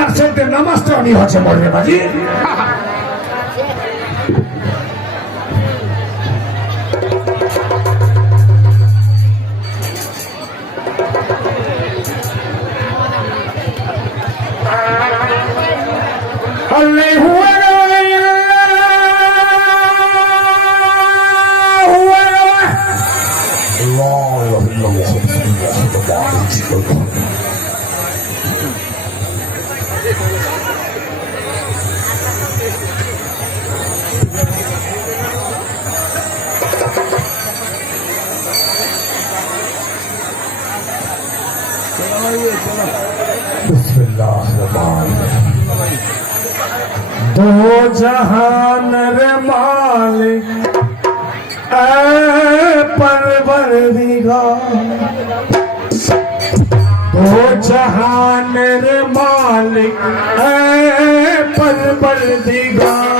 তার সাথে নামাজটা উনি হচ্ছে মরে বাজি আল্লাহ হুয়া दो जहान रे मालिक ऐ परवरदिगार दो जहान रे मालिक परवर परवरदिगार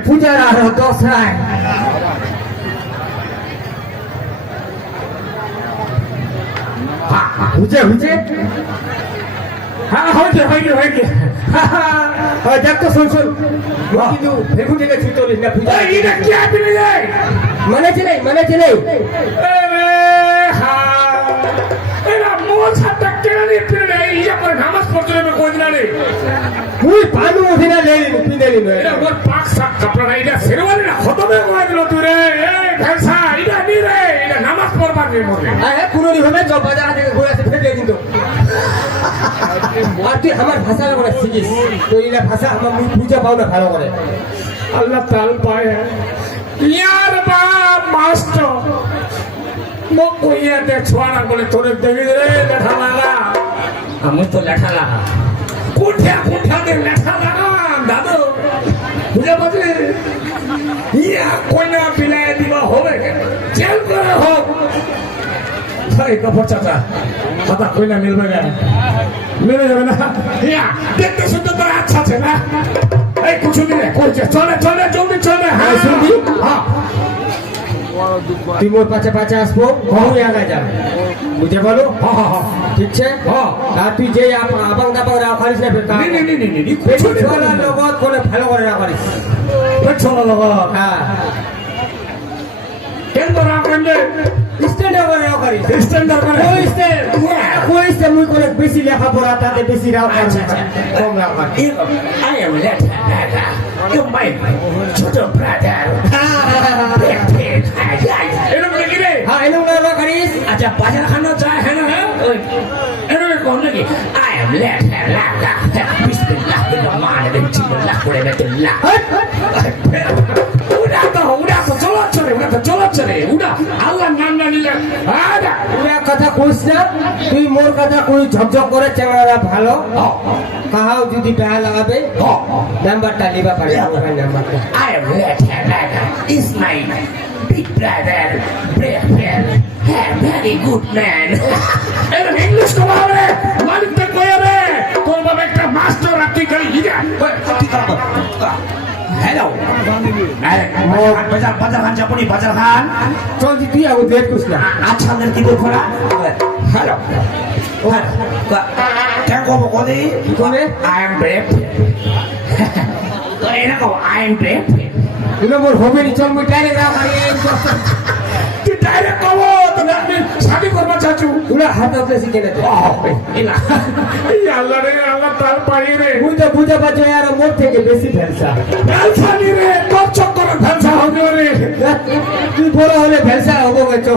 এর পূজার আরও দশায় হুজে হুজে হ্যাঁ হয়েছে হয়েছে হয়েছে হ্যাঁ দেখ তো শোন শোন মই কিন্তু ভেগু থেকে ছুটলিস না পূজা এই এটা কি আপনি যাই মানে চিনাই মানে চিনাই এরে হা এরা মোল ছাতা কেন নি পিরে ইয়া করে নামাজ পড়তে হবে কই দিনা রে মুই পানু ওদিনা লেলি পিনেলি নয় এটা কাপড়া না না খতমে করে দিল তুই রে এই ভেসা এটা নি রে এটা নামাজ পড়বার নি মরে। হ্যাঁ পুনরি হবে জব বাজার থেকে ঘুরে আসে ফেলে কিন্তু আর তুই আমার ভাষা করে শিখিস। তো এইটা ভাষা আমার মুই পূজা পাও না ভালো করে। আল্লাহ তাল পায় ইয়ার বা মাস্টার মোক কইয়া দে ছোয়ারা বলে তোরে দেখি রে লেখা লাগা আমি তো লেখা লাগা কুঠিয়া কুঠিয়া দে লেখা লাগা দাদু। বুঝে পাচ্ছি ইয়া কন্যা বিলায় দিবা হবে। জেল করে হোক। ভাই কাপড় চাচা কথা কইনা মিলবে না। মিলে যাবে না। ইয়া দেখতে শুনতে তো আচ্ছা আছে না। এই কিছু দিনে কইছে চলে চলে জলদি চলে। হ্যাঁ। শুনবি? হ্যাঁ। তুই মোর পাছে পাছে আসব বহু আগা যা বুঝে বলো? হ্যাঁ হ্যাঁ হ্যাঁ ঠিক আছে হ্যাঁ। আর তুই যে আবাং দাবাং রাও না নি নি নি নি ছোলার লগত করে ভালো করে রাও খালিস চলো লগা হ্যাঁ। কেন তো স্ট্যান্ড রাও কই স্ট্যান্ড স্ট্যান্ড মুই করে বেশি লেখা পড়া তাতে বেশি রাও খালিস কম রাও I am Letta Letta. You're খালিস আচ্ছা বাজার খানো যায় হ্যাঁ হ্যাঁ ওই এরকম. উড়া তো উড়া তো চলো তো রে ওটা আল্লাহ নাম না নিলে আরে তুই কথা না তুই মোর কথা কই ঝকঝক করে চ্যাংড়া ভালো। কাহাও যদি বেহা লাগাবে নাম্বারটা লিবা পারে নাম্বারটা। Is my big brother, man, a very good man. এরা ইংলিশ কমা রে মালিকটা কয়ে রে তোর বাবা একটা মাস্টার আর তুই খালি ইগা Hello. বাজার বাজার খান চাপনি বাজার খান। চল তুই আগে ডেট করিস না। আচ্ছা কি বল খোলা? হ্যালো কেন কব কদি কি করে I am brave. এরকম I am brave. তুই মোর হবে নি চল মুই ডাইরেক্ট রাখ তুই ডাইরেক্ট কব তুমি শাদি করবা চাচু? তুলা হাত আপনি শিখে না। আল্লাহ রে আল্লাহ তার পাই রে। মুই তো বুঝা পাচ্ছি আর মোর থেকে বেশি ভেলসা ভ্যালসা নি রে তোর চক্করে ভ্যালসা হবে রে। তুই বড় হলে হব গেছো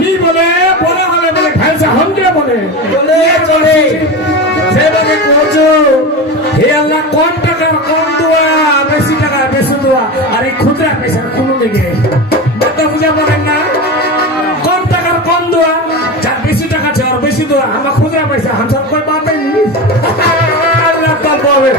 নি বলে বড় হলে বলে ভ্যালসা হনকে বলে। চলে চলে। সেভাবে করছ হে আল্লাহ কম দেওয়া আর এই খুচরা পেশার কোনো দিকে। মাথা পূজা বলেন না। কম টাকার কম দেওয়া যার বেশি টাকা চাওয়ার বেশি দেওয়া আমার খুচরা পয়সা হামসার করে বাদ দেয়নি আল্লাহ পাবে